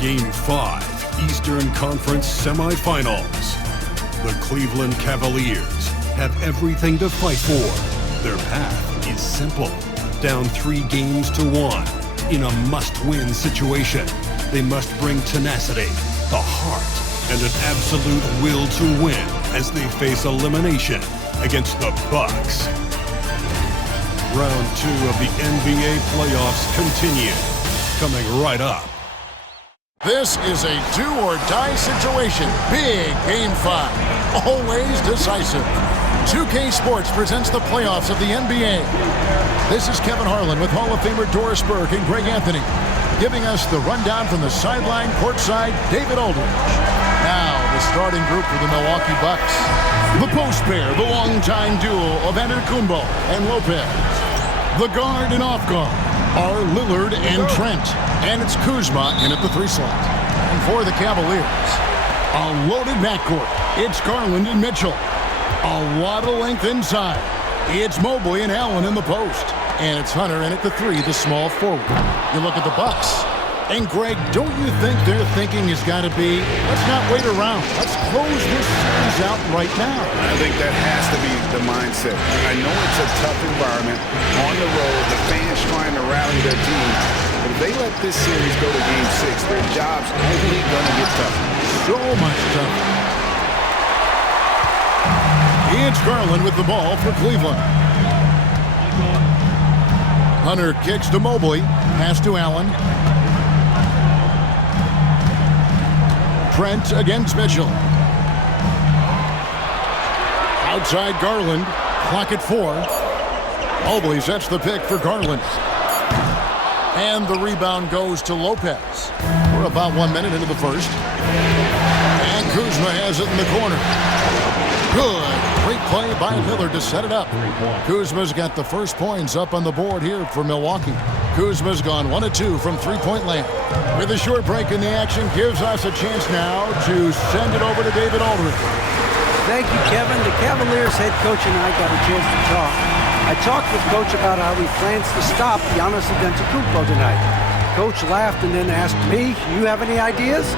Game 5, Eastern Conference Semifinals. The Cleveland Cavaliers have everything to fight for. Their path is simple. Down 3 games to 1. In a must-win situation, they must bring tenacity, the heart, and an absolute will to win as they face elimination against the Bucks. Round 2 of the NBA playoffs continue. Coming right up. This is a do-or-die situation. Big Game 5. Always decisive. 2K Sports presents the playoffs of the NBA. This is Kevin Harlan with Hall of Famer Doris Burke and Greg Anthony, giving us the rundown from the sideline, courtside, David Aldridge. Now, the starting group for the Milwaukee Bucks. The post pair, the longtime duo of Antetokounmpo and Lopez. The guard and off guard are Lillard and Trent. And it's Kuzma in at the 3 slot. And for the Cavaliers, a loaded backcourt. It's Garland and Mitchell. A lot of length inside. It's Mobley and Allen in the post. And it's Hunter in at the 3, the small forward. You look at the Bucks. And Greg, don't you think their thinking has got to be, let's not wait around. Let's close this series out right now. I think that has to be the mindset. I know it's a tough environment on the road. The fans trying to rally their team. But if they let this series go to Game 6, their job's only going to get tougher. So much tougher. It's Garland with the ball for Cleveland. Hunter kicks to Mobley. Pass to Allen. Trent against Mitchell. Outside Garland. Clock at 4. Mobley sets the pick for Garland. And the rebound goes to Lopez. We're about 1 minute into the first. And Kuzma has it in the corner. Good. Great play by Lillard to set it up. Kuzma's got the first points up on the board here for Milwaukee. Kuzma's gone 1 of 2 from three-point land. With a short break in the action, gives us a chance now to send it over to David Aldridge. Thank you, Kevin. The Cavaliers head coach and I got a chance to talk. I talked with Coach about how he plans to stop Giannis Antetokounmpo tonight. Coach laughed and then asked me, "You have any ideas?"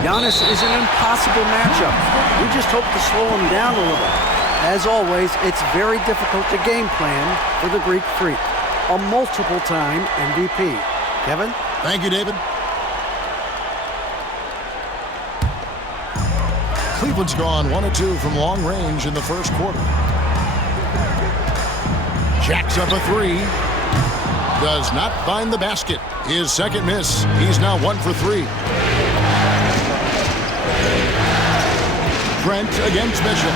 Giannis is an impossible matchup. We just hope to slow him down a little. As always, it's very difficult to game plan for the Greek Freak, a multiple-time MVP. Kevin? Thank you, David. Cleveland's gone 1 of 2 from long range in the first quarter. Jacks up a 3. Does not find the basket. His second miss. He's now 1 for 3. Trent against Mitchell.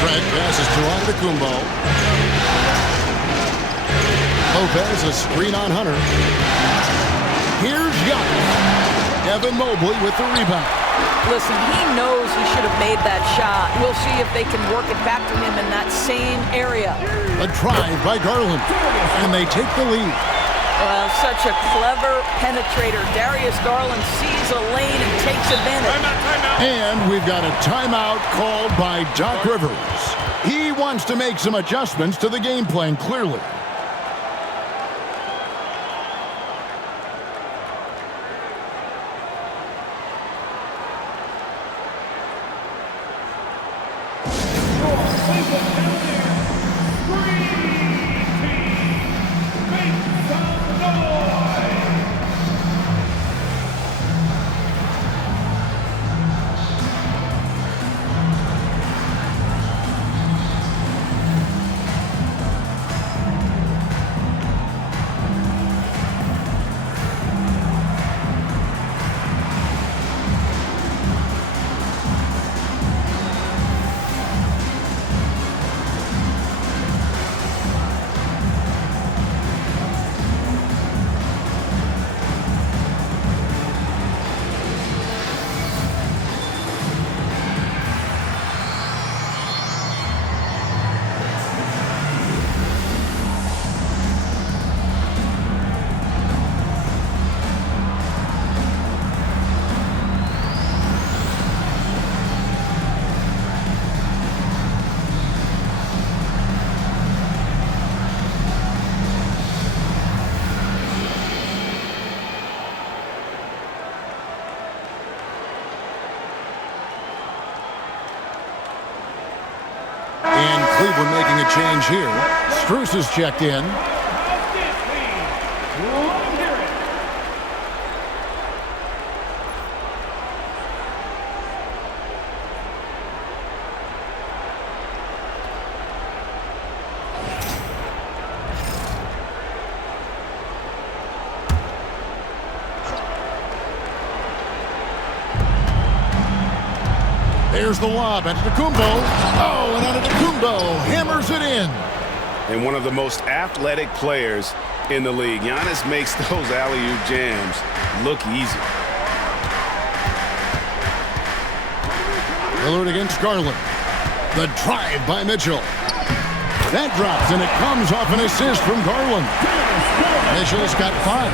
Trent passes to Antetokounmpo. Lopez, a screen on Hunter. Here's Giannis. Evan Mobley with the rebound. Listen, he knows he should have made that shot. We'll see if they can work it back to him in that same area. A drive by Garland, and they take the lead. Well, such a clever penetrator. Darius Garland sees a lane and takes advantage. Timeout. And we've got a timeout called by Doc Rivers. He wants to make some adjustments to the game plan, clearly. Cleveland making a change here. Strus is checked in. There's the lob, Antetokounmpo. Oh, and Antetokounmpo hammers it in. And one of the most athletic players in the league. Giannis makes those alley-oop jams look easy. Lillard against Garland. The drive by Mitchell. That drops, and it comes off an assist from Garland. Mitchell's got 5.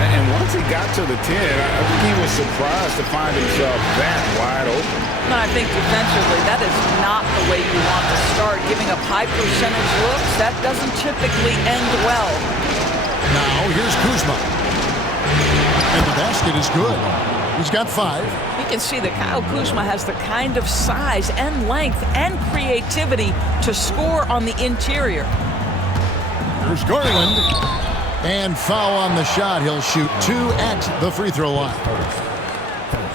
And once he got to the 10, I think he was surprised to find himself that wide open. And I think defensively, that is not the way you want to start. Giving up high percentage looks, that doesn't typically end well. Now, here's Kuzma. And the basket is good. He's got 5. You can see that Kyle Kuzma has the kind of size and length and creativity to score on the interior. Here's Garland. And foul on the shot. He'll shoot 2 at the free throw line.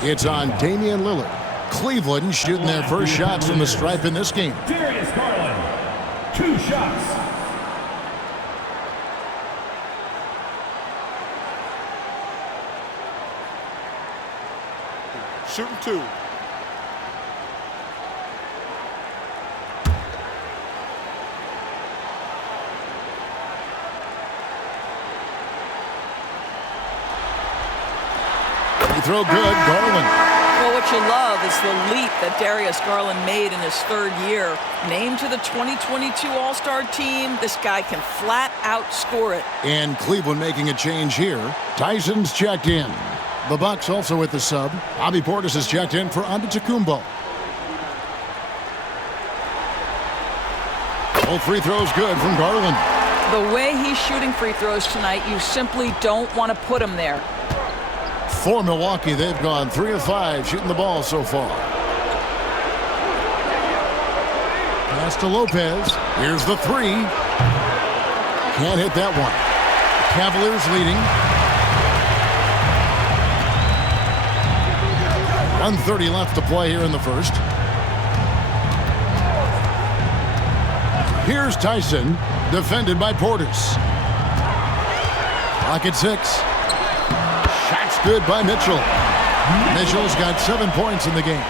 It's on Damian Lillard. Cleveland shooting their first shots from the stripe in this game. Darius Garland, 2 shots. Shooting 2. Free throw good, Garland. Well, what you love is the leap that Darius Garland made in his 3rd year. Named to the 2022 All-Star team, this guy can flat out score it. And Cleveland making a change here. Tyson's checked in. The Bucks also with the sub. Bobby Portis is checked in for Antetokounmpo. Both free throws good from Garland. The way he's shooting free throws tonight, you simply don't want to put him there. For Milwaukee, they've gone 3 of 5 shooting the ball so far. Pass to Lopez. Here's the 3. Can't hit that one. Cavaliers leading. 1:30 left to play here in the first. Here's Tyson, defended by Portis. Clock at 6. Shot's good by Mitchell. Mitchell's got 7 points in the game.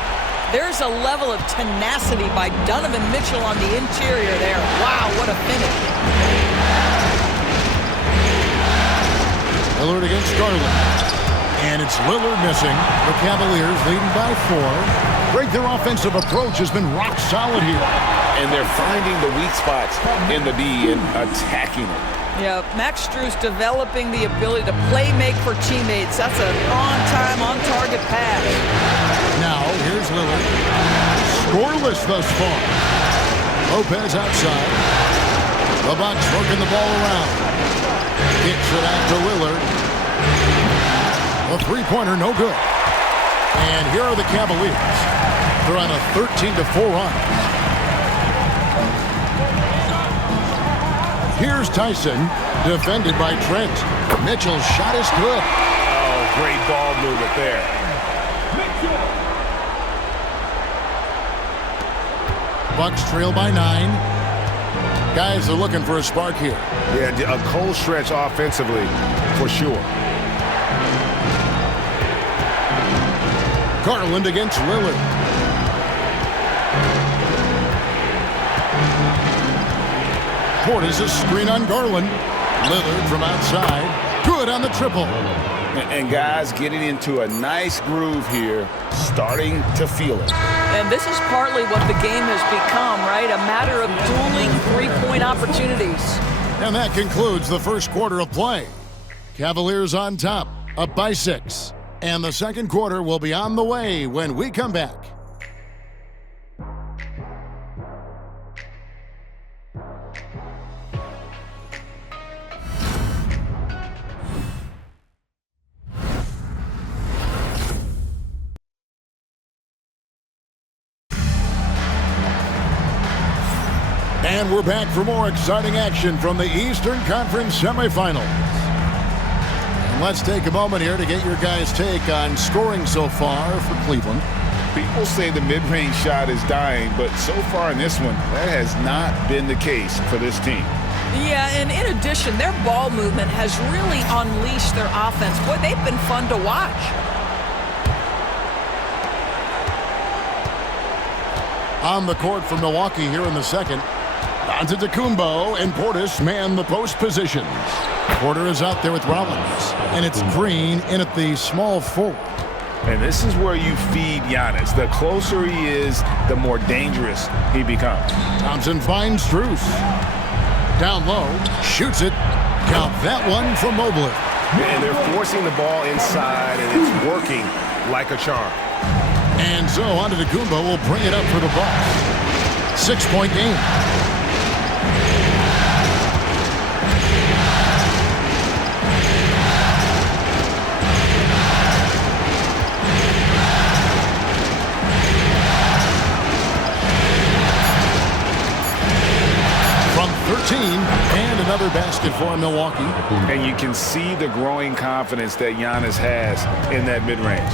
There's a level of tenacity by Donovan Mitchell on the interior there. Wow, what a finish. Lillard against Garland. And it's Lillard missing. The Cavaliers leading by 4. Greg, their offensive approach has been rock solid here. And they're finding the weak spots in the D and attacking it. Yeah, Max Strus developing the ability to play make for teammates. That's an on-time, on-target pass. Now, here's Lillard. Scoreless thus far. Lopez outside. The Bucks working the ball around. Kicks it out to Lillard. A 3-pointer, no good. And here are the Cavaliers. They're on a 13-4 run. Here's Tyson, defended by Trent. Mitchell's shot is good. Oh, great ball movement there. Bucks trail by 9. Guys are looking for a spark here. Yeah, a cold stretch offensively, for sure. Garland against Lillard. Portis a screen on Garland. Lillard from outside. Good on the triple. And guys getting into a nice groove here, starting to feel it. And this is partly what the game has become, right? A matter of dueling three-point opportunities. And that concludes the first quarter of play. Cavaliers on top, up by 6. And the second quarter will be on the way when we come back. And we're back for more exciting action from the Eastern Conference semifinals. And let's take a moment here to get your guys' take on scoring so far for Cleveland. People say the mid-range shot is dying, but so far in this one, that has not been the case for this team. Yeah, and in addition, their ball movement has really unleashed their offense. Boy, they've been fun to watch. On the court for Milwaukee here in the second. Antetokounmpo and Portis man the post positions. Porter is out there with Rollins, and it's Green in at the small forward. And this is where you feed Giannis. The closer he is, the more dangerous he becomes. Thompson finds Strus. Down low, shoots it. Count that one for Mobley. And they're forcing the ball inside, and it's working like a charm. And so Antetokounmpo will bring it up for the Bucks. 6-point game. From 13, and another basket for Milwaukee. And you can see the growing confidence that Giannis has in that mid-range.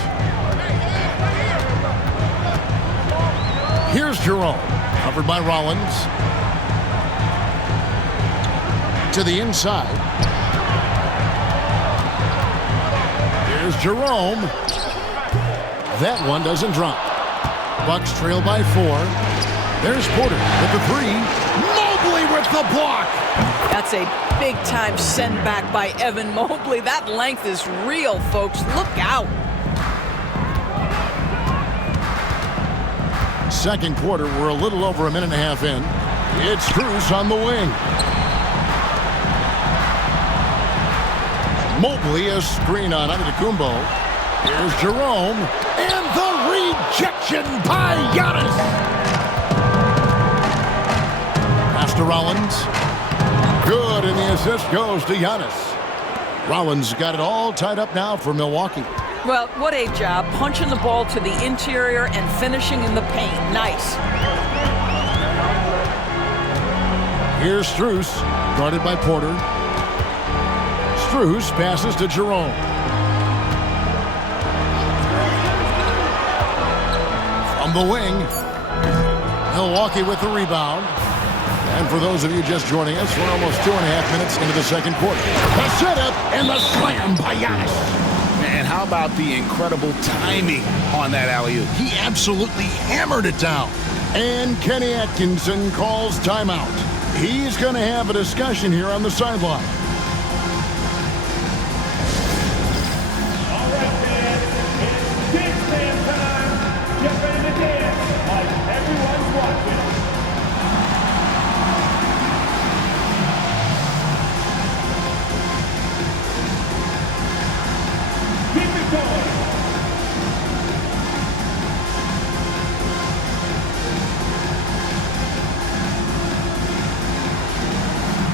Here's Jerome, covered by Rollins. To the inside. Here's Jerome. That one doesn't drop. Bucks trail by 4. There's Porter with the 3. Mobley with the block. That's a big-time send back by Evan Mobley. That length is real, folks. Look out. Second quarter, we're a little over a minute and a half in. It's Strus on the wing. Mobley a screen on Antetokounmpo. Here's Jerome. And the rejection by Giannis. Pass to Rollins. Good, and the assist goes to Giannis. Rollins got it all tied up now for Milwaukee. Well, what a job. Punching the ball to the interior and finishing in the paint. Nice. Here's Strus, guarded by Porter. Strus passes to Jerome. From the wing, Milwaukee with the rebound. And for those of you just joining us, we're almost 2.5 minutes into the second quarter. The setup and the slam by Giannis. And how about the incredible timing on that alley-oop? He absolutely hammered it down. And Kenny Atkinson calls timeout. He's going to have a discussion here on the sideline. All right, fans, it's dance band time. Get ready to dance like everyone's watching. Keep it going.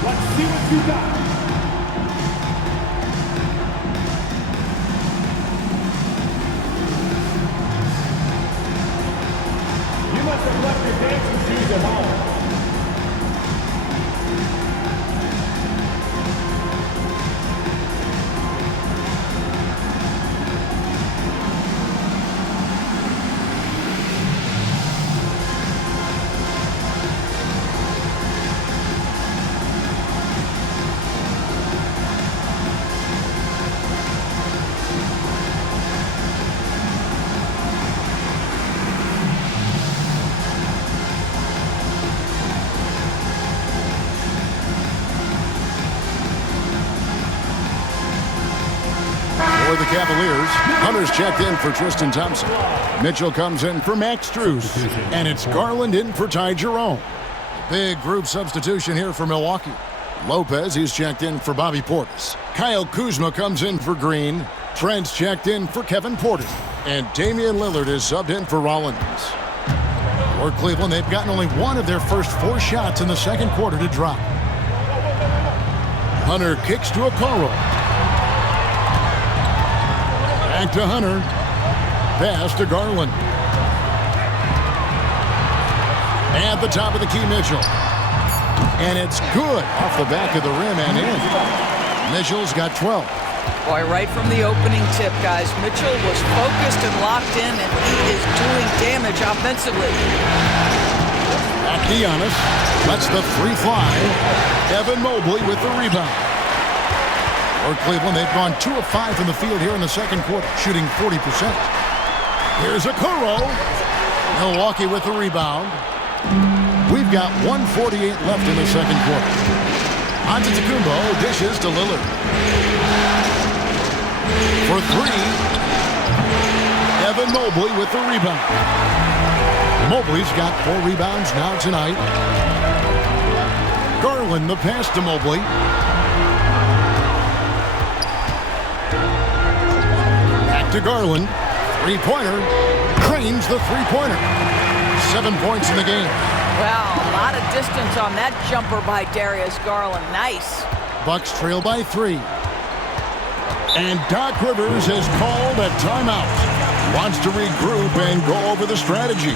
Let's see what you got. You must have left your dancing shoes at home. For the Cavaliers, Hunter's checked in for Tristan Thompson. Mitchell comes in for Max Strus. And it's Garland in for Ty Jerome. Big group substitution here for Milwaukee. Lopez, he's checked in for Bobby Portis. Kyle Kuzma comes in for Green. Trent's checked in for Kevin Porter. And Damian Lillard is subbed in for Rollins. For Cleveland, they've gotten only one of their first 4 shots in the second quarter to drop. Hunter kicks to Okoro. Back to Hunter. Pass to Garland. At the top of the key, Mitchell. And it's good off the back of the rim and in. Mitchell's got 12. Boy, right from the opening tip, guys, Mitchell was focused and locked in, and he is doing damage offensively. Back to Giannis. Lets the three fly. Evan Mobley with the rebound. For Cleveland, they've gone 2 of 5 from the field here in the second quarter, shooting 40%. Here's Okoro. Milwaukee with the rebound. We've got 1:48 left in the second quarter. Antetokounmpo dishes to Lillard. For three, Evan Mobley with the rebound. Mobley's got 4 rebounds now tonight. Garland the pass to Mobley. Back to Garland. Three-pointer. Cranes the three-pointer. 7 points in the game. Wow, a lot of distance on that jumper by Darius Garland. Nice. Bucks trail by 3. And Doc Rivers has called a timeout. Wants to regroup and go over the strategy.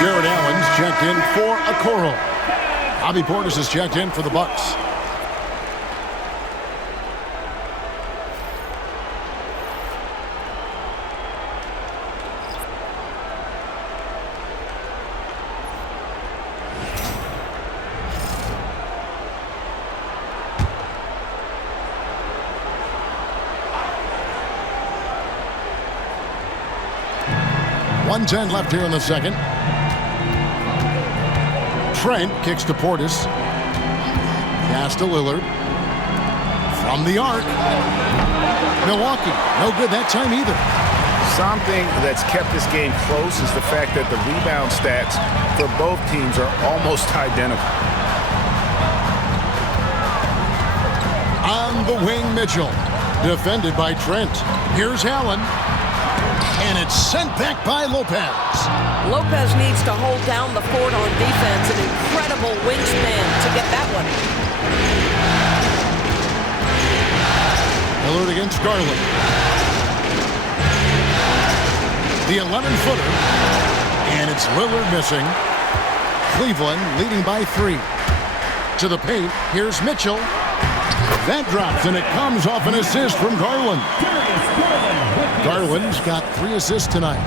Jared Allen's checked in for Okoro. Bobby Portis is checked in for the Bucks. .110 left here in the second. Trent kicks to Portis. Pass to Lillard. From the arc. Milwaukee, no good that time either. Something that's kept this game close is the fact that the rebound stats for both teams are almost identical. On the wing, Mitchell. Defended by Trent. Here's Allen. And it's sent back by Lopez. Lopez needs to hold down the fort on defense. An incredible wingspan to get that one. Lillard against Garland. The 11-footer. And it's Lillard missing. Cleveland leading by 3. To the paint. Here's Mitchell. That drops, and it comes off an assist from Garland. Garland's got 3 assists tonight.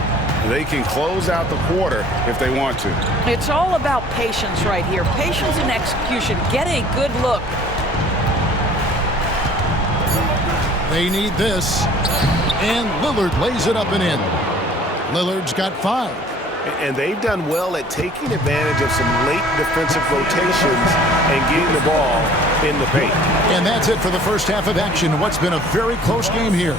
They can close out the quarter if they want to. It's all about patience right here. Patience and execution. Get a good look. They need this. And Lillard lays it up and in. Lillard's got 5. And they've done well at taking advantage of some late defensive rotations and getting the ball in the paint. And that's it for the first half of action. What's been a very close game here.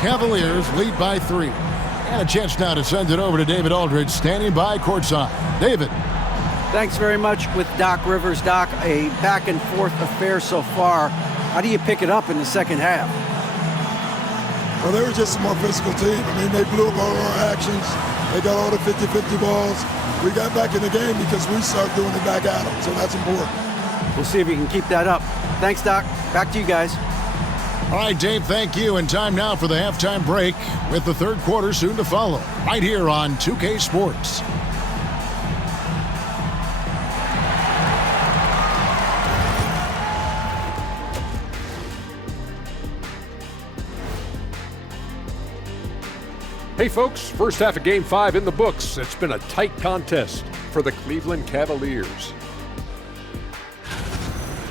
Cavaliers lead by 3. And a chance now to send it over to David Aldridge, standing by courtside. David. Thanks very much with Doc Rivers. Doc, a back-and-forth affair so far. How do you pick it up in the second half? Well, they were just a more physical team. I mean, they blew up all our actions. They got all the 50-50 balls. We got back in the game because we started doing it back at them, so that's important. We'll see if you can keep that up. Thanks, Doc. Back to you guys. All right, Dave, thank you. And time now for the halftime break with the third quarter soon to follow right here on 2K Sports. Hey folks, first half of Game 5 in the books. It's been a tight contest for the Cleveland Cavaliers.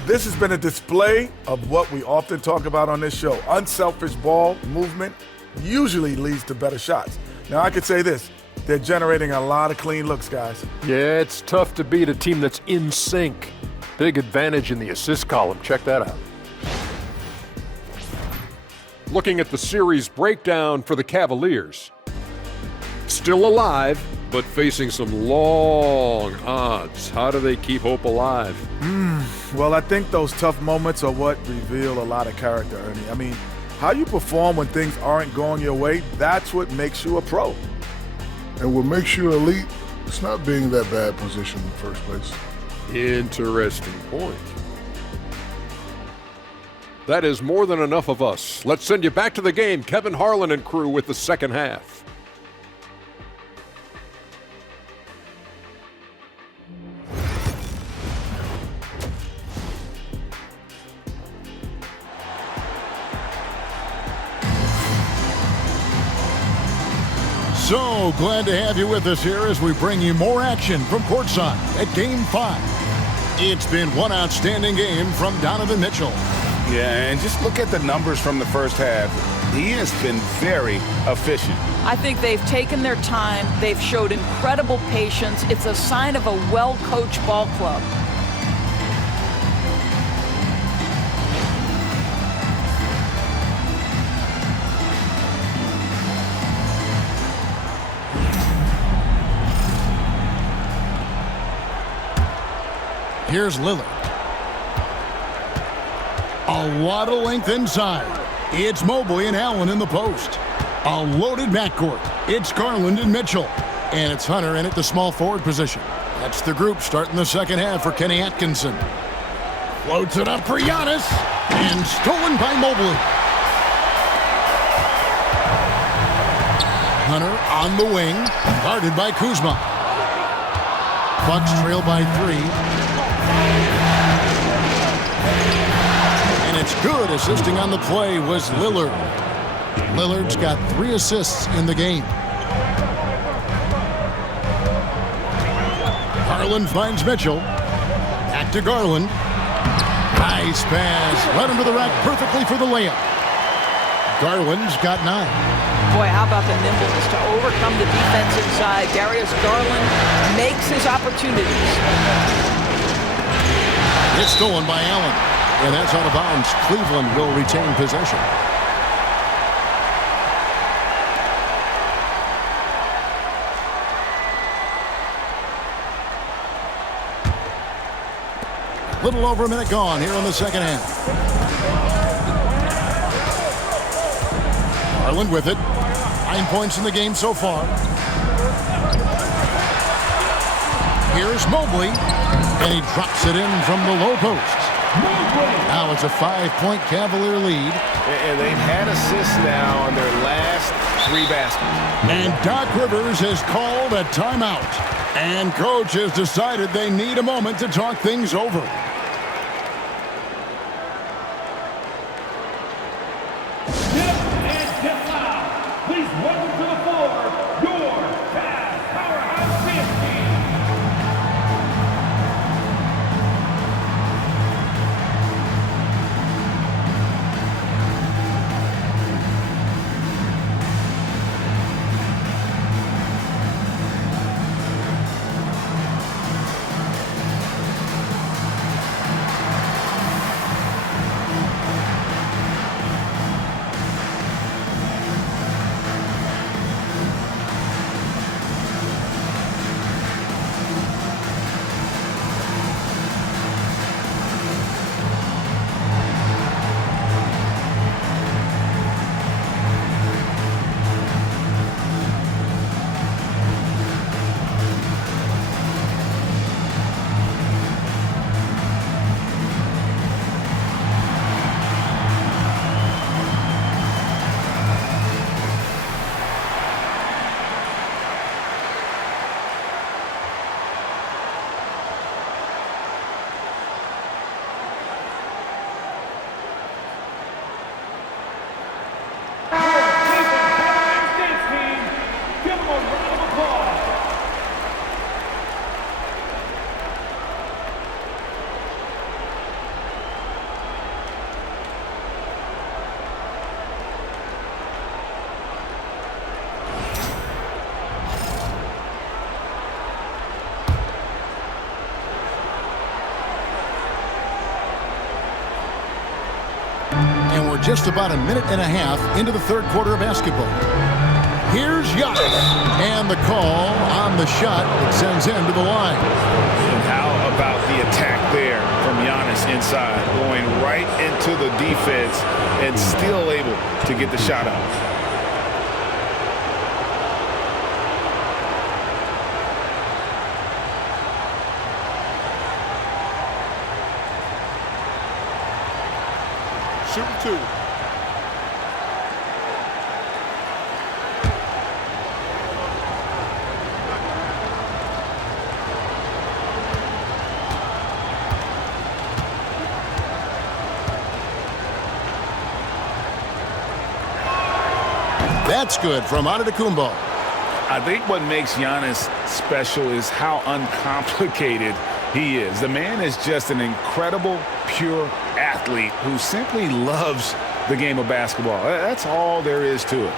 This has been a display of what we often talk about on this show. Unselfish ball movement usually leads to better shots. Now, I could say this. They're generating a lot of clean looks, guys. Yeah, it's tough to beat a team that's in sync. Big advantage in the assist column. Check that out. Looking at the series breakdown for the Cavaliers. Still alive, but facing some long odds. How do they keep hope alive? Well, I think those tough moments are what reveal a lot of character, Ernie. I mean, how you perform when things aren't going your way, that's what makes you a pro. And what makes you elite, it's not being in that bad position in the first place. Interesting point. That is more than enough of us. Let's send you back to the game. Kevin Harlan and crew with the second half. So glad to have you with us here as we bring you more action from courtside at Game 5. It's been one outstanding game from Donovan Mitchell. Yeah, and just look at the numbers from the first half. He has been very efficient. I think they've taken their time. They've showed incredible patience. It's a sign of a well-coached ball club. Here's Lillard. A lot of length inside. It's Mobley and Allen in the post. A loaded backcourt. It's Garland and Mitchell. And it's Hunter in at the small forward position. That's the group starting the second half for Kenny Atkinson. Floats it up for Giannis. And stolen by Mobley. Hunter on the wing. Guarded by Kuzma. Bucks trail by 3. And it's good. Assisting on the play was Lillard. Lillard's got 3 assists in the game. Garland finds Mitchell. Back to Garland. Nice pass. Led him to the rack perfectly for the layup. Garland's got 9. Boy, how about the nimbleness to overcome the defense inside. Darius Garland makes his opportunities. It's stolen by Allen. And that's out of bounds. Cleveland will retain possession. Little over a minute gone here in the second half. Garland with it. 9 points in the game so far. Here's Mobley. And he drops it in from the low post. Now it's a 5-point Cavalier lead. And they've had assists now on their last 3 baskets. And Doc Rivers has called a timeout. And coach has decided they need a moment to talk things over. Please welcome to the floor, your Cavs powerhouse dance team. just about a minute and a half into the third quarter of basketball. Here's Giannis. And the call on the shot that sends him to the line. And how about the attack there from Giannis inside, going right into the defense and still able to get the shot out. Shooting two. That's good from Antetokounmpo. I think what makes Giannis special is how uncomplicated he is. The man is just an incredible, pure athlete who simply loves the game of basketball. That's all there is to it.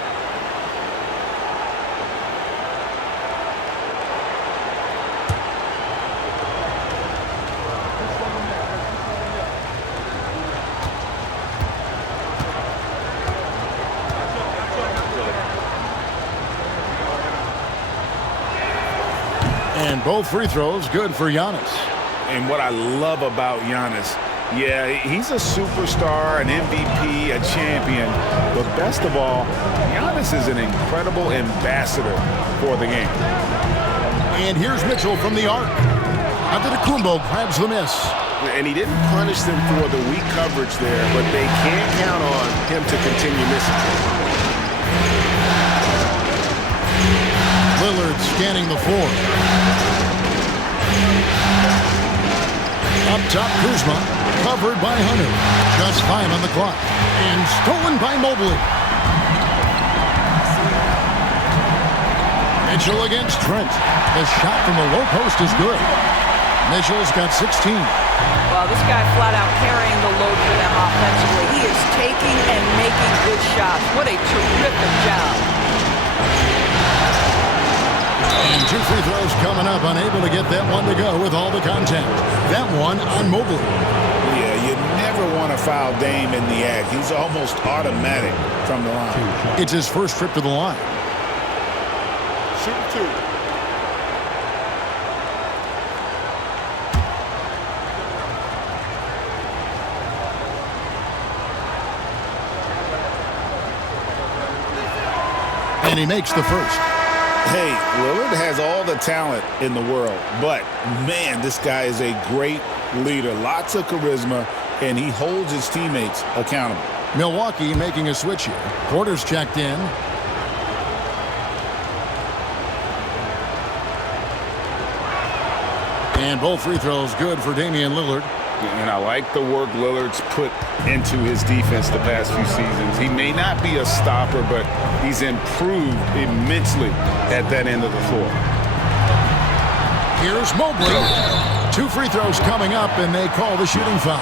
And both free throws good for Giannis. And what I love about Giannis, yeah, he's a superstar, an MVP, a champion. But best of all, Giannis is an incredible ambassador for the game. And here's Mitchell from the arc. Antetokounmpo grabs the miss. And he didn't punish them for the weak coverage there, but they can't count on him to continue missing. Lillard scanning the floor. Up top, Kuzma, covered by Hunter. Just 5 on the clock. And stolen by Mobley. Mitchell against Trent. The shot from the low post is good. Mitchell's got 16. Well, this guy flat out carrying the load for them offensively. He is taking and making good shots. What a terrific job. And 2 free throws coming up, unable to get that one to go with all the contact. That one on Mobley. Yeah, you never want to foul Dame in the act. He's almost automatic from the line. It's his first trip to the line. Shooting two. And he makes the first. Hey, Lillard has all the talent in the world, but, man, this guy is a great leader. Lots of charisma, and he holds his teammates accountable. Milwaukee making a switch here. Porter's checked in. And both free throws good for Damian Lillard. And I like the work Lillard's put into his defense the past few seasons. He may not be a stopper, but he's improved immensely at that end of the floor. Here's Mobley. 2 free throws coming up, and they call the shooting foul.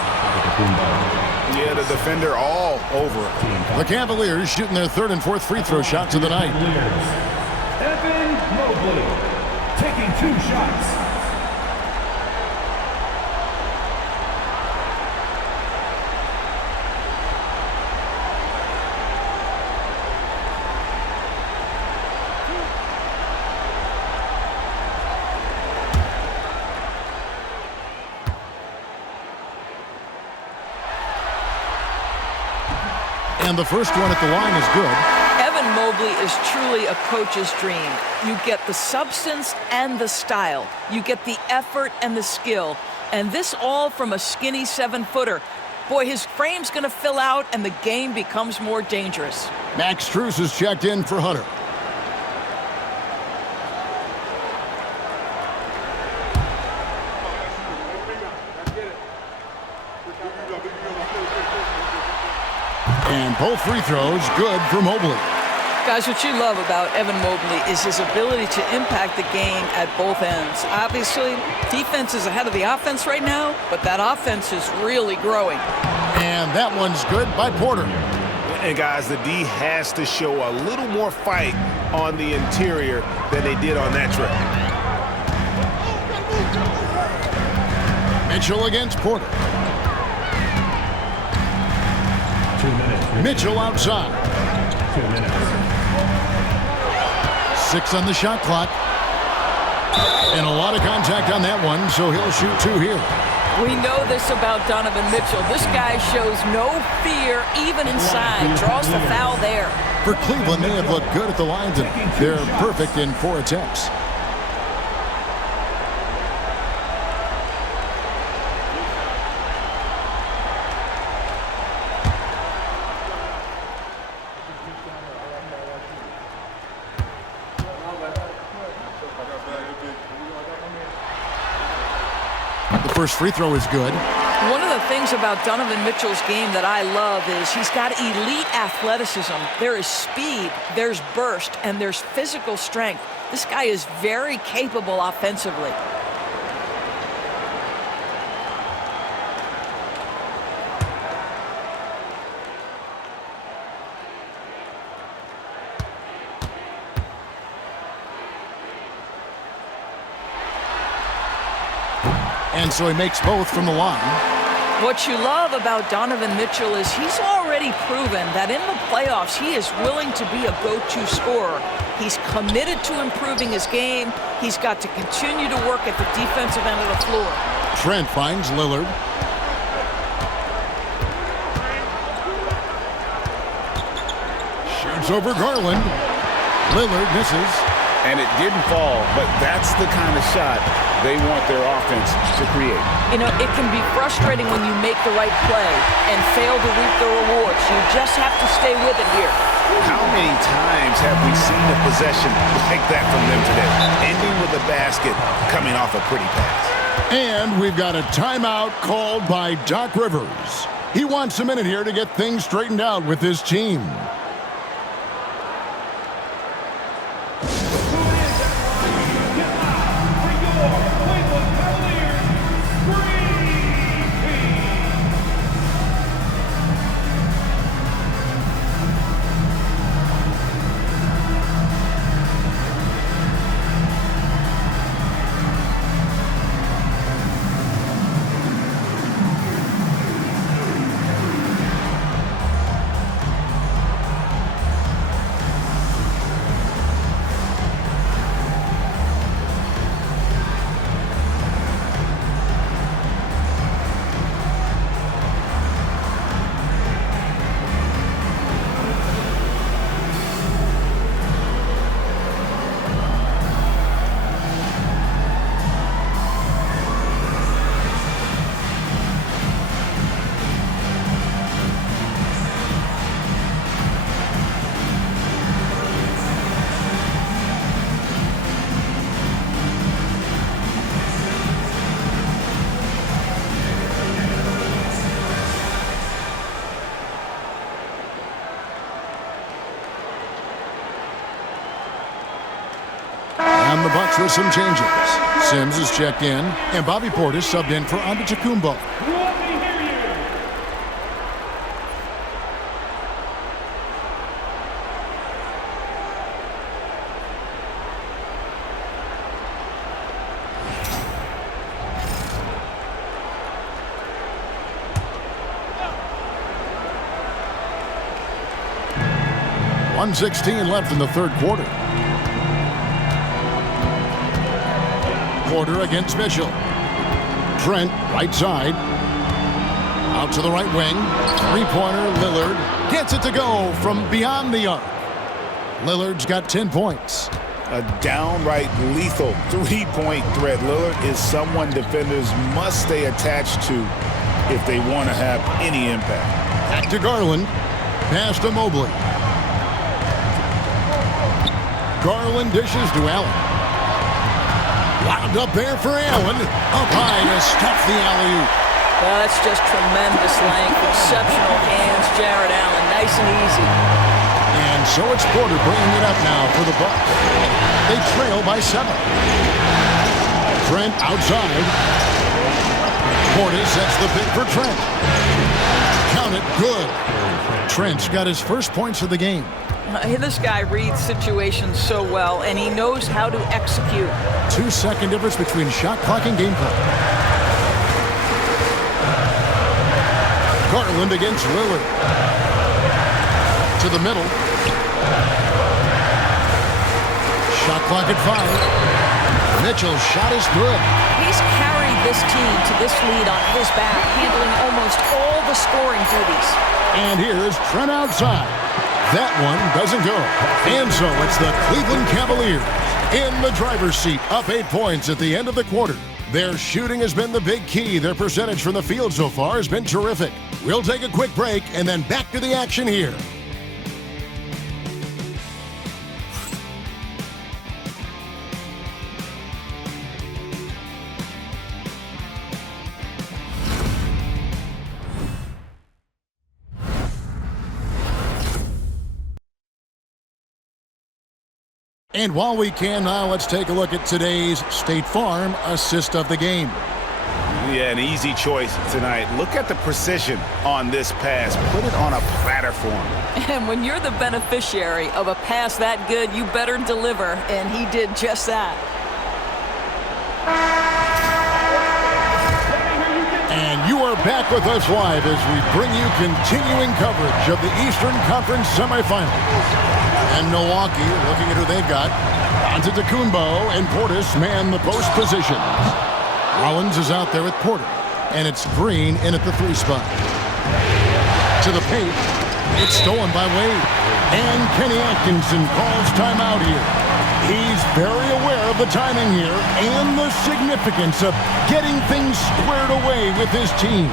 Yeah, the defender all over it. The Cavaliers shooting their 3rd and 4th free throw shots of the night. Evan Mobley taking 2 shots. And the first one at the line is good. Evan Mobley is truly a coach's dream. You get the substance and the style. You get the effort and the skill. And this all from a skinny 7-footer. Boy, his frame's going to fill out and the game becomes more dangerous. Max Strus is checked in for Hunter. And both free throws good for Mobley. Guys, what you love about Evan Mobley is his ability to impact the game at both ends. Obviously, defense is ahead of the offense right now, but that offense is really growing. And that one's good by Porter. And guys, the D has to show a little more fight on the interior than they did on that trip. Mitchell against Porter. 2 minutes. Mitchell outside. 2 minutes. 6 on the shot clock. And a lot of contact on that one, so he'll shoot 2 here. We know this about Donovan Mitchell. This guy shows no fear even inside. Draws the foul there. For Cleveland, they have looked good at the line, and they're perfect in 4 attempts. The first free throw is good. One of the things about Donovan Mitchell's game that I love is he's got elite athleticism. There is speed, there's burst, and there's physical strength. This guy is very capable offensively. And so he makes both from the line. What you love about Donovan Mitchell is he's already proven that in the playoffs he is willing to be a go-to scorer. He's committed to improving his game. He's got to continue to work at the defensive end of the floor. Trent finds Lillard. Shoots over Garland. Lillard misses. And it didn't fall, but that's the kind of shot they want their offense to create. You know, it can be frustrating when you make the right play and fail to reap the rewards. You just have to stay with it here. How many times have we seen a possession like that from them today? Ending with a basket, coming off a pretty pass. And we've got a timeout called by Doc Rivers. He wants a minute here to get things straightened out with his team. And the Bucks with some changes. Sims is checked in, and Bobby Portis subbed in for Antetokounmpo. .116 left in the third quarter. Porter against Mitchell. Trent, right side. Out to the right wing. Three-pointer, Lillard. Gets it to go from beyond the arc. Lillard's got 10 points. A downright lethal three-point threat. Lillard is someone defenders must stay attached to if they want to have any impact. Back to Garland. Pass to Mobley. Garland dishes to Allen. Wound up there for Allen. Up high to stuff the alley-oop. Well, that's just tremendous length. Exceptional hands, Jared Allen. Nice and easy. And so it's Porter bringing it up now for the Bucks. They trail by 7. Trent outside. Porter sets the pick for Trent. Count it, good. Trent's got his first points of the game. This guy reads situations so well, and he knows how to execute. 2-second difference between shot clock and game clock. Garland against Lillard. to the middle. Shot clock at 5. Mitchell's shot is good. He's carried this team to this lead on his back, handling almost all the scoring duties. And here's Trent outside. That one doesn't go. And so it's the Cleveland Cavaliers in the driver's seat, up 8 points at the end of the quarter. Their shooting has been the big key. Their percentage from the field so far has been terrific. We'll take a quick break and then back to the action here. And while we can now, let's take a look at today's State Farm assist of the game. Yeah, an easy choice tonight. Look at the precision on this pass. Put it on a platter for him. And when you're the beneficiary of a pass that good, you better deliver, and he did just that. And you are back with us live as we bring you continuing coverage of the Eastern Conference semifinals. And Milwaukee, looking at who they've got, Antetokounmpo and Portis man the post positions. Rollins is out there with Porter, and it's Green in at the 3 spot. To the paint, it's stolen by Wade. And Kenny Atkinson calls timeout here. He's very aware of the timing here and the significance of getting things squared away with his team.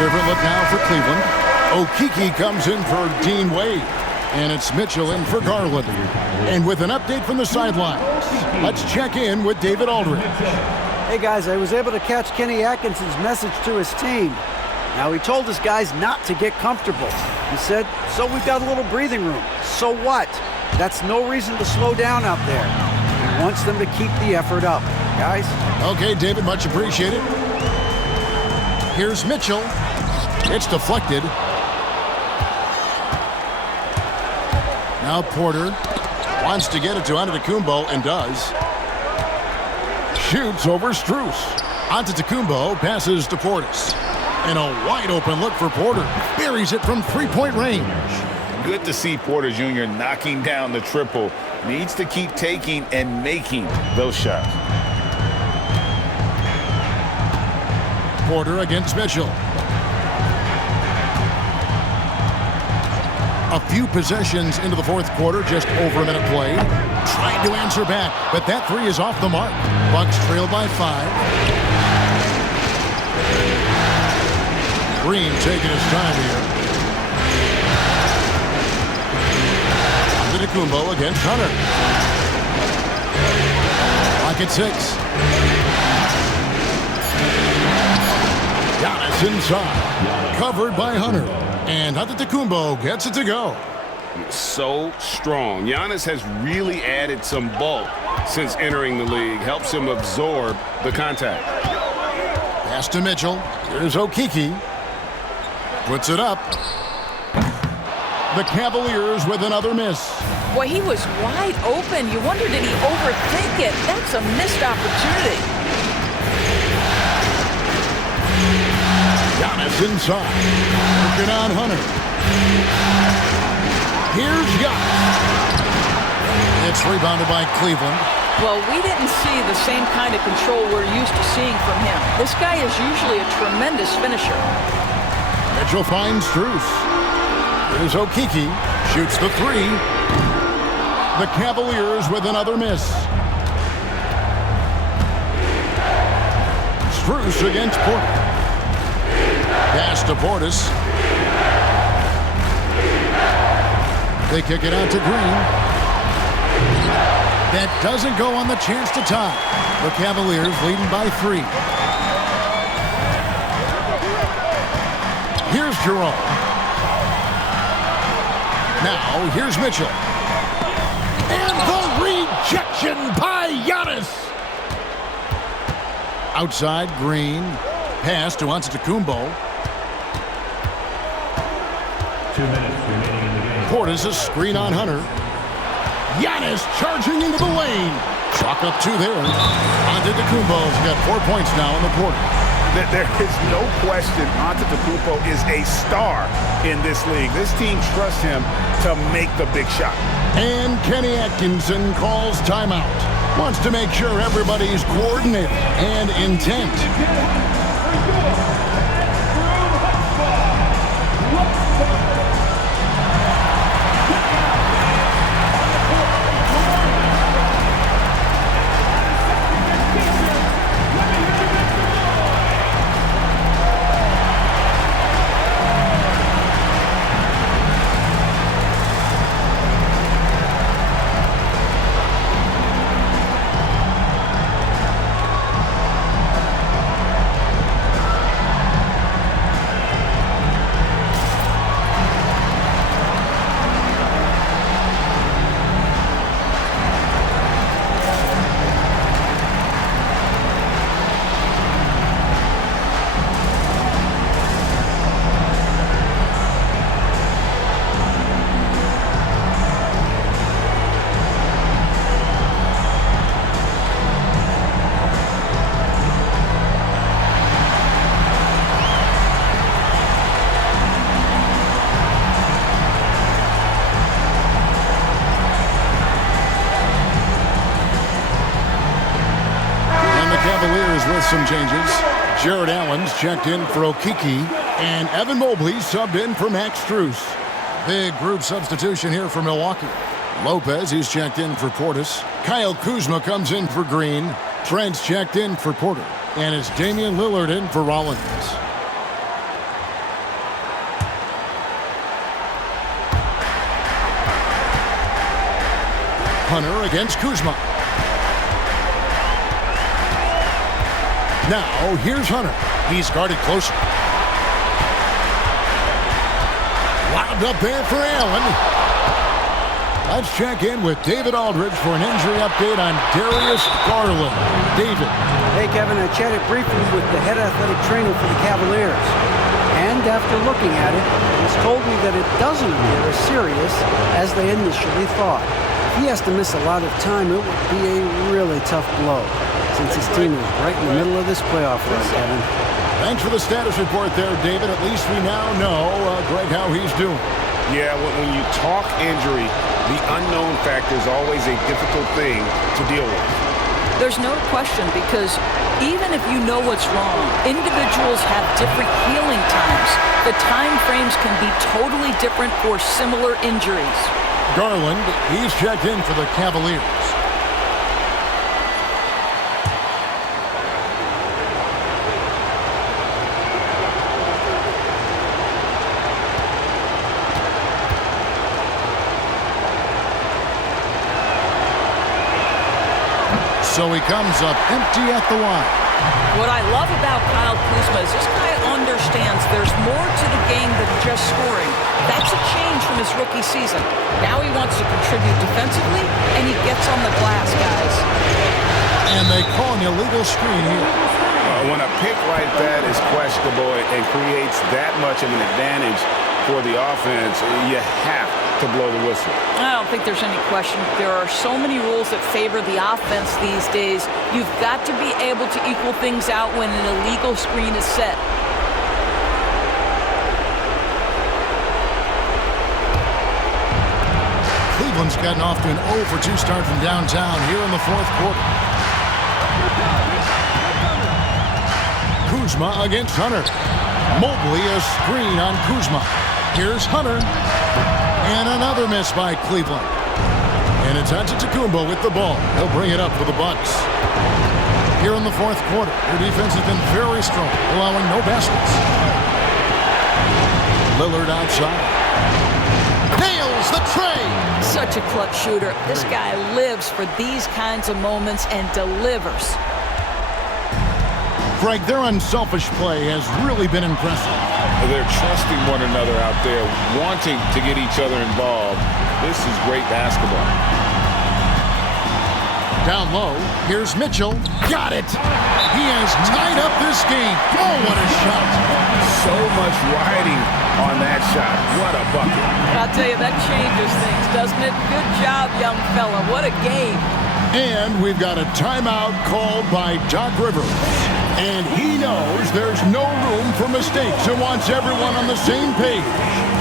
Different look now for Cleveland. Okeke comes in for Dean Wade. And it's Mitchell in for Garland. And with an update from the sidelines, let's check in with David Aldridge. Hey guys, I was able to catch Kenny Atkinson's message to his team. Now he told his guys not to get comfortable. He said, so we've got a little breathing room. So what? That's no reason to slow down out there. He wants them to keep the effort up. Guys? Okay, David, much appreciated. Here's Mitchell. It's deflected. Now Porter wants to get it to Antetokounmpo and does. Shoots over Strus. Antetokounmpo passes to Portis. And a wide open look for Porter. Buries it from 3-point range. Good to see Porter Jr. knocking down the triple. Needs to keep taking and making those shots. Porter against Mitchell. A few possessions into the fourth quarter, just over a minute played. Tried to answer back, but that 3 is off the mark. Bucks trail by 5. Green taking his time here. Antetokounmpo against Hunter. Clock at 6. Giannis inside. Covered by Hunter. And Antetokounmpo gets it to go. So strong. Giannis has really added some bulk since entering the league. Helps him absorb the contact. Pass to Mitchell. Here's Okeke. Puts it up. The Cavaliers with another miss. Boy, he was wide open. You wonder, did he overthink it? That's a missed opportunity. Giannis inside. Working on Hunter. Here's Giannis. It's rebounded by Cleveland. Well, we didn't see the same kind of control we're used to seeing from him. This guy is usually a tremendous finisher. Mitchell finds Strus. Here's Okeke. Shoots the three. The Cavaliers with another miss. Strus against Porter. Pass to Portis. They kick it out to Green. That doesn't go on the chance to tie. The Cavaliers leading by 3. Here's Jerome. Now, here's Mitchell. And the rejection by Giannis. Outside, Green. Pass to Antetokounmpo. 2 minutes remaining in the game. Portis a screen on Hunter. Giannis charging into the lane. Clock up 2 there. Antetokounmpo's got 4 points now in the quarter. There is no question Antetokounmpo is a star in this league. This team trusts him to make the big shot. And Kenny Atkinson calls timeout. Wants to make sure everybody's coordinated and intent. With some changes. Jared Allen's checked in for Okeke, and Evan Mobley subbed in for Max Strus. Big group substitution here for Milwaukee. Lopez, he's checked in for Portis. Kyle Kuzma comes in for Green. Trent's checked in for Porter. And it's Damian Lillard in for Rollins. Hunter against Kuzma. Now, here's Hunter. He's guarded closer. Lobbed up there for Allen. Let's check in with David Aldridge for an injury update on Darius Garland. David. Hey, Kevin, I chatted briefly with the head athletic trainer for the Cavaliers. And after looking at it, he's told me that it doesn't appear as serious as they initially thought. If he has to miss a lot of time, it would be a really tough blow, since his team is right in the middle of this playoff run, Kevin. Thanks for the status report there, David. At least we now know, Greg, how he's doing. Yeah, when you talk injury, the unknown factor is always a difficult thing to deal with. There's no question, because even if you know what's wrong, individuals have different healing times. The time frames can be totally different for similar injuries. Garland, he's checked in for the Cavaliers. So he comes up empty at the line. What I love about Kyle Kuzma is this guy understands there's more to the game than just scoring. That's a change from his rookie season. Now he wants to contribute defensively, and he gets on the glass, guys. And they call an illegal screen here. When a pick like that is questionable and creates that much of an advantage for the offense, you have to blow the whistle. I don't think there's any question. There are so many rules that favor the offense these days. You've got to be able to equal things out when an illegal screen is set. Cleveland's gotten off to an 0 for 2 start from downtown here in the fourth quarter. Kuzma against Hunter. Mobley a screen on Kuzma. Here's Hunter. And another miss by Cleveland. And it's Antetokounmpo with the ball. He'll bring it up for the Bucks. Here in the fourth quarter, their defense has been very strong, allowing no baskets. Lillard outside. Nails the tray! Such a clutch shooter. This guy lives for these kinds of moments and delivers. Greg, their unselfish play has really been impressive. They're trusting one another out there, wanting to get each other involved. This is great basketball. Down low, here's Mitchell. Got it! He has tied up this game. Oh, what a shot! So much riding on that shot. What a bucket. I'll tell you, that changes things, doesn't it? Good job, young fella. What a game. And we've got a timeout called by Doc Rivers. And he knows there's no room for mistakes and wants everyone on the same page.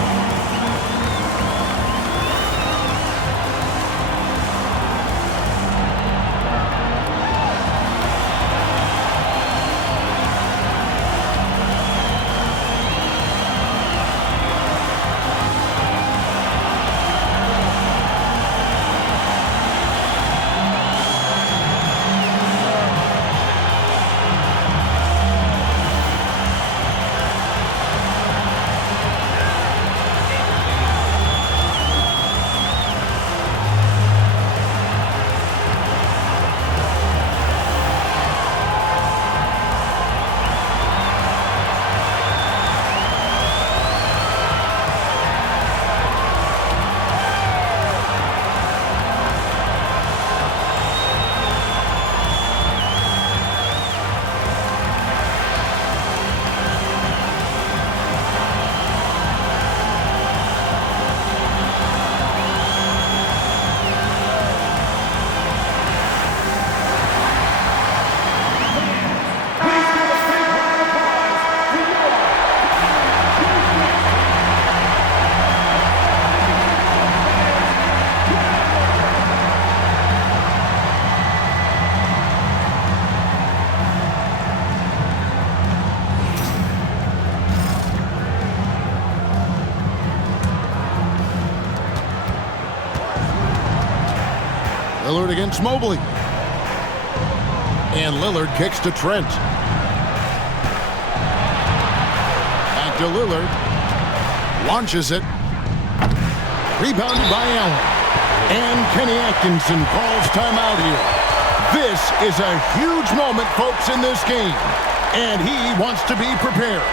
Lillard against Mobley. And Lillard kicks to Trent. Back to Lillard. Launches it. Rebounded by Allen. And Kenny Atkinson calls timeout here. This is a huge moment, folks, in this game. And he wants to be prepared.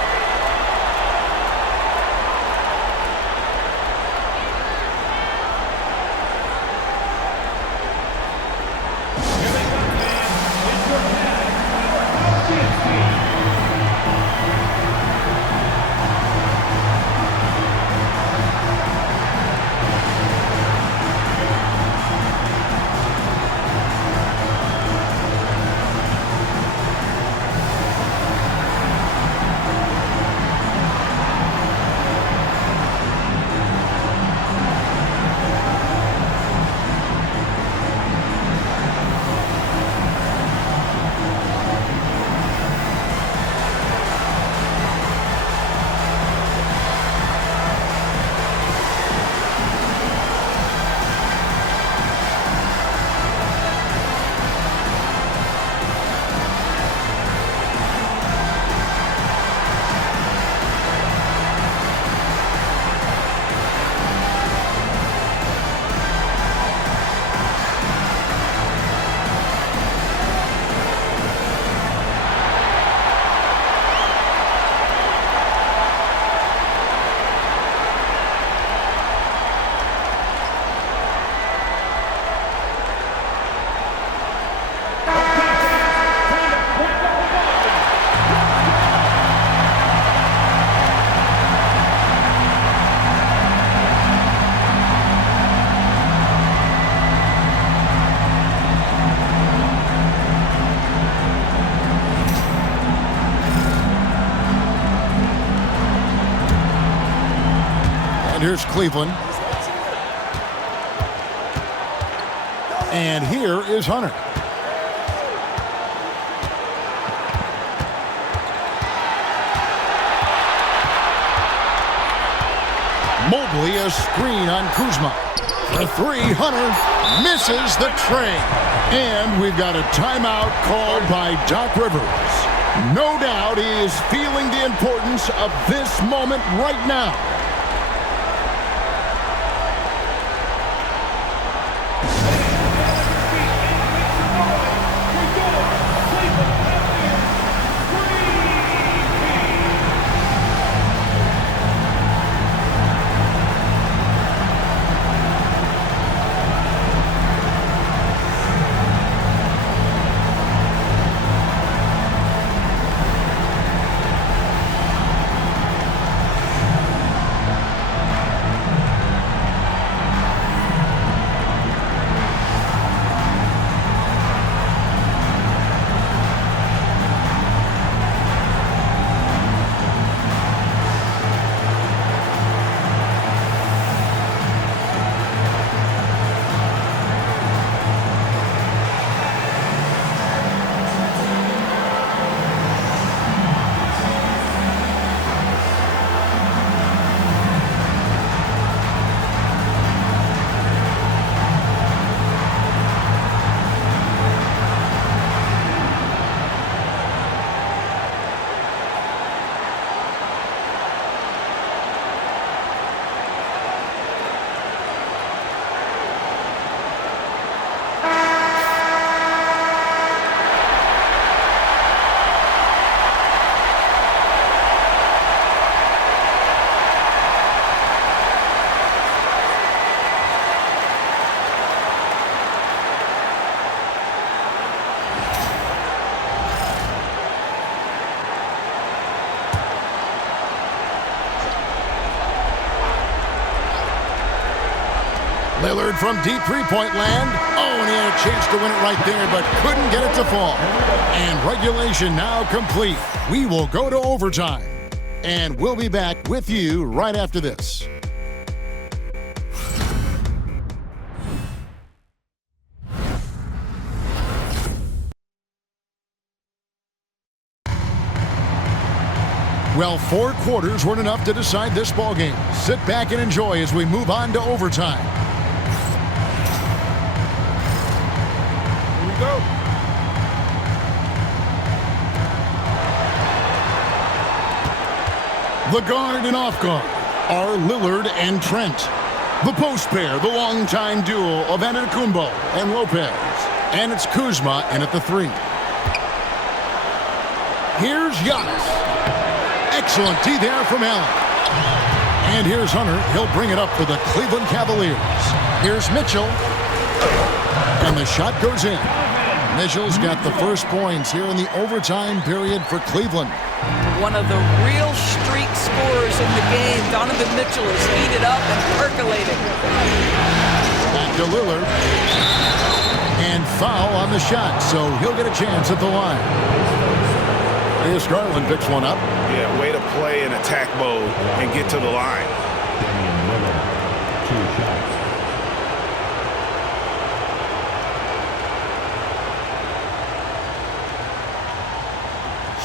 And here's Cleveland. And here is Hunter. Mobley, a screen on Kuzma. For three, Hunter misses the tray. And we've got a timeout called by Doc Rivers. No doubt he is feeling the importance of this moment right now. Lillard from deep three-point land. Oh, and he had a chance to win it right there, but couldn't get it to fall. And regulation now complete. We will go to overtime. And we'll be back with you right after this. Well, 4 quarters weren't enough to decide this ballgame. Sit back and enjoy as we move on to overtime. Here we go. The guard and off guard are Lillard and Trent. The post pair, the longtime duo of Antetokounmpo and Lopez. And it's Kuzma in at the 3. Here's Giannis. Excellent D there from Allen. And here's Hunter. He'll bring it up for the Cleveland Cavaliers. Here's Mitchell. And the shot goes in. Mitchell's got the first points here in the overtime period for Cleveland. One of the real streak scorers in the game. Donovan Mitchell is heated up and percolating. Back to Lillard. And foul on the shot, so he'll get a chance at the line. Here's Garland picks one up. Yeah, way to play in attack mode and get to the line.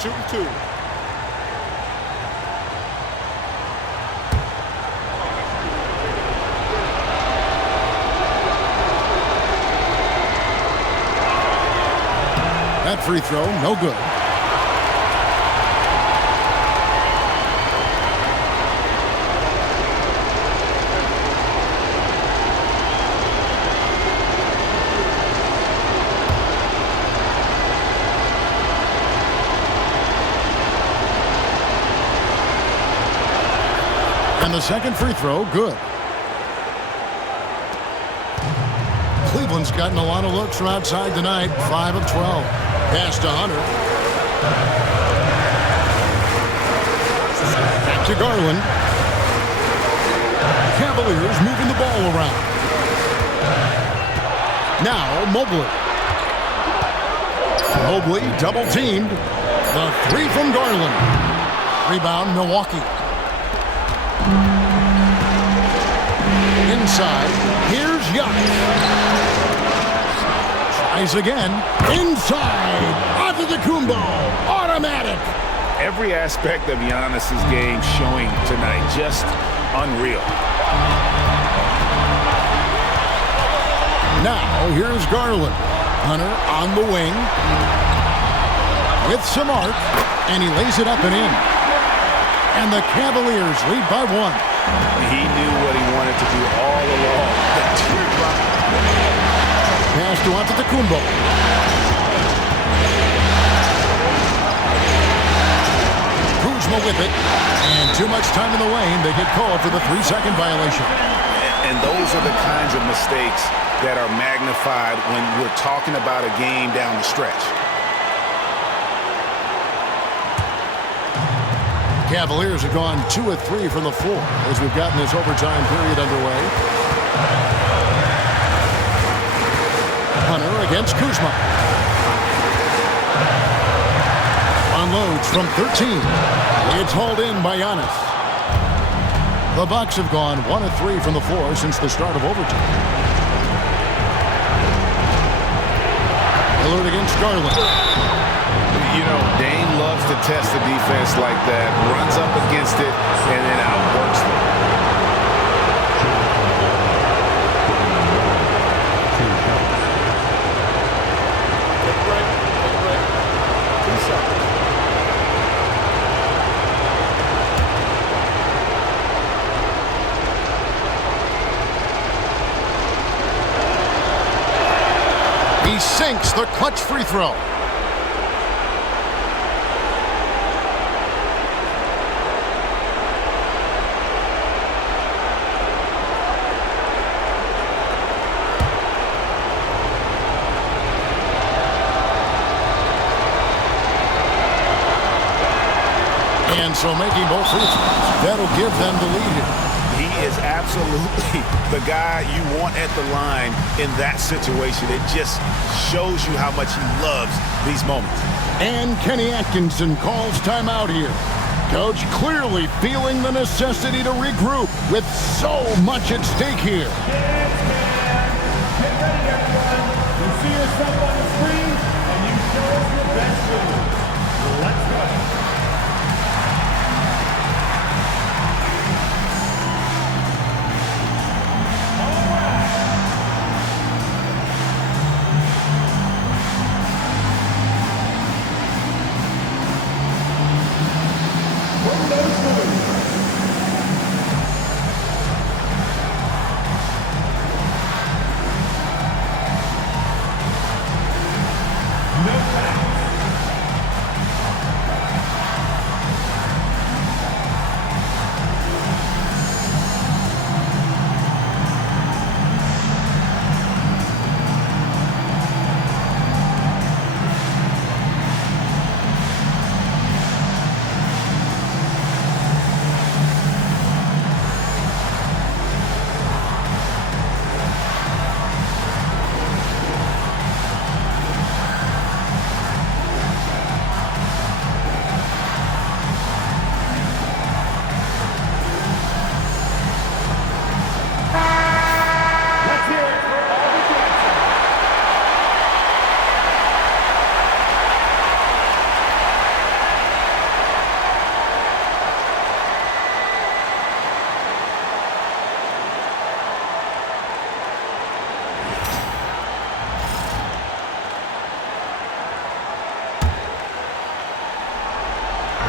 Shooting 2. That free throw, no good. And the second free throw, good. Cleveland's gotten a lot of looks from outside tonight, 5 of 12. Pass to Hunter. Back to Garland. Cavaliers moving the ball around. Now Mobley. Mobley double teamed. The 3 from Garland. Rebound Milwaukee. Inside, here's Giannis. Tries again. Inside. Antetokounmpo. Automatic. Every aspect of Giannis's game showing tonight. Just unreal. Now, here's Garland. Hunter on the wing. With some arc. And he lays it up and in. And the Cavaliers lead by 1. He knew what he wanted to do all along. The teardrop. Pass to Antetokounmpo. Kuzma with it. And too much time in the lane. They get called for the 3-second violation. And those are the kinds of mistakes that are magnified when we're talking about a game down the stretch. Cavaliers have gone 2 of 3 from the floor as we've gotten this overtime period underway. Hunter against Kuzma. Unloads from 13. It's hauled in by Giannis. The Bucks have gone 1 of 3 from the floor since the start of overtime. Lillard against Garland. You know, Dame loves to test the defense like that, runs up against it, and then outworks them. He sinks the clutch free throw. And so making both free throws, that'll give them the lead here. He is absolutely the guy you want at the line in that situation. It just shows you how much he loves these moments. And Kenny Atkinson calls timeout here. Coach clearly feeling the necessity to regroup with so much at stake here. Get ready, everyone. You see yourself on the screen, and you show us your best move. Let's go.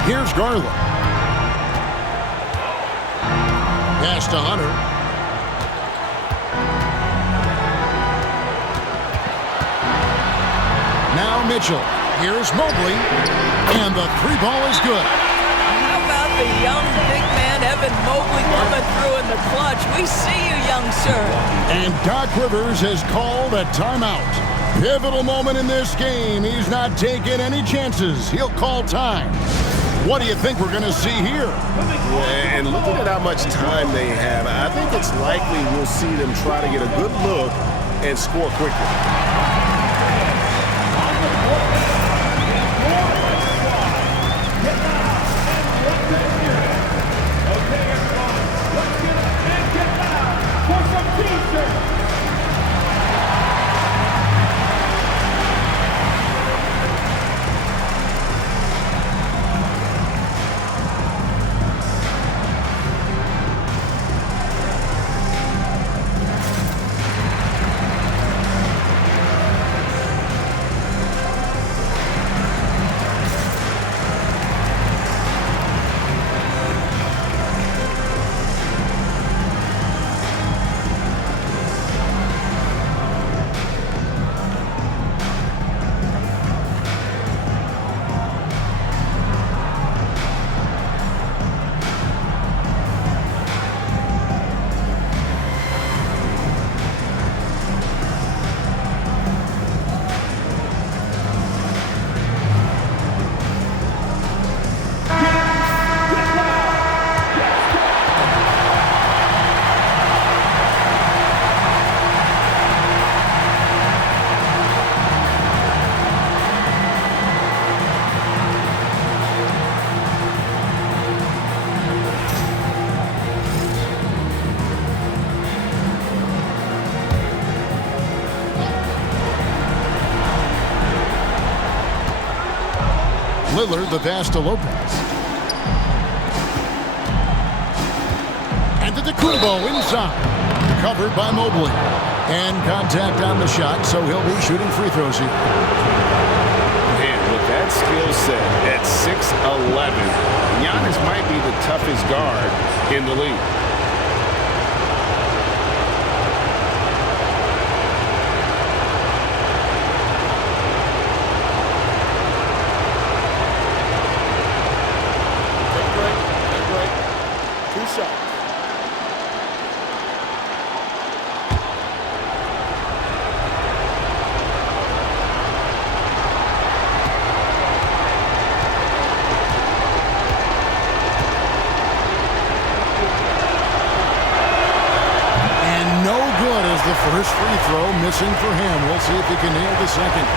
Here's Garland. Pass to Hunter. Now Mitchell. Here's Mobley. And the 3 ball is good. How about the young big man Evan Mobley coming through in the clutch? We see you, young sir. And Doc Rivers has called a timeout. Pivotal moment in this game. He's not taking any chances. He'll call time. What do you think we're going to see here? Yeah, and looking at how much time they have, I think it's likely we'll see them try to get a good look and score quickly. Lillard, the pass to Lopez. And to Kumbo inside. Covered by Mobley. And contact on the shot, so he'll be shooting free throws here. Man, with that skill set at 6'11", Giannis might be the toughest guard in the league. First free throw missing for him. We'll see if he can nail the second.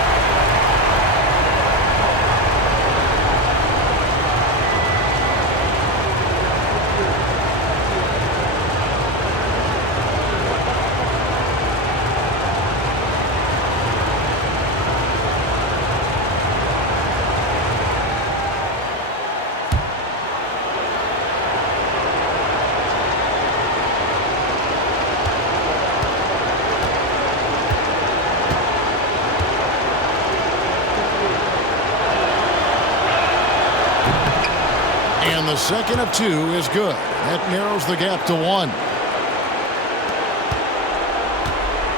And the second of two is good. That narrows the gap to one.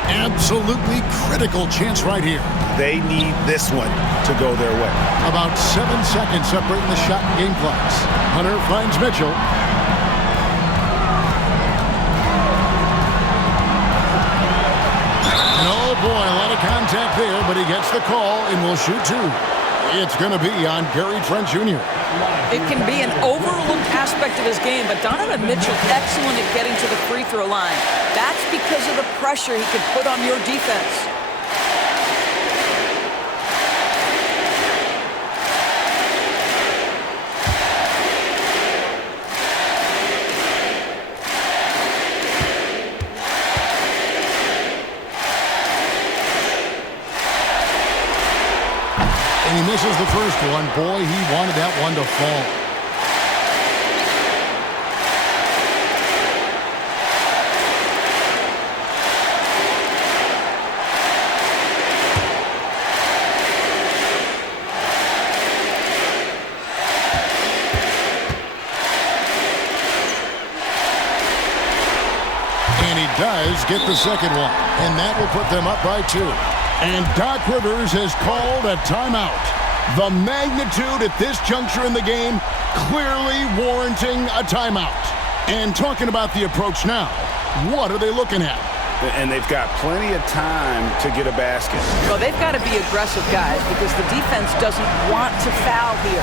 Absolutely critical chance right here. They need this one to go their way. About 7 seconds separating the shot and game clocks. Hunter finds Mitchell. Oh boy, a lot of contact there, but he gets the call and will shoot two. It's going to be on Gary Trent Jr. It can be an overlooked aspect of his game, but Donovan Mitchell excellent at getting to the free throw line. That's because of the pressure he can put on your defense. And he misses the first one. Boy, he wanted that one to fall. And he does get the second one. And that will put them up by 2. And Doc Rivers has called a timeout. The magnitude at this juncture in the game clearly warranting a timeout. And talking about the approach now, what are they looking at? And they've got plenty of time to get a basket. Well, they've got to be aggressive, guys, because the defense doesn't want to foul here.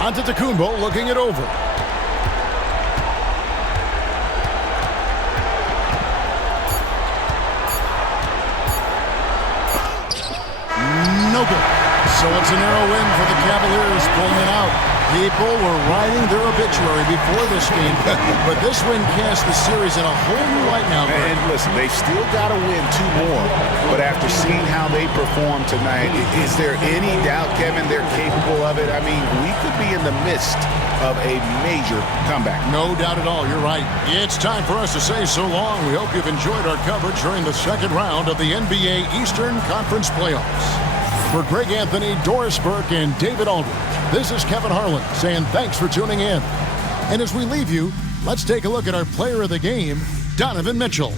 Antetokounmpo looking it over. So it's a narrow win for the Cavaliers, pulling it out. People were writing their obituary before this game, but this win cast the series in a whole new light now. And listen, they've still got to win 2 more, but after seeing how they performed tonight, is there any doubt, Kevin, they're capable of it? I mean, we could be in the midst of a major comeback. No doubt at all, you're right. It's time for us to say so long. We hope you've enjoyed our coverage during the second round of the NBA Eastern Conference Playoffs. For Greg Anthony, Doris Burke, and David Aldridge, this is Kevin Harlan saying thanks for tuning in. And as we leave you, let's take a look at our player of the game, Donovan Mitchell.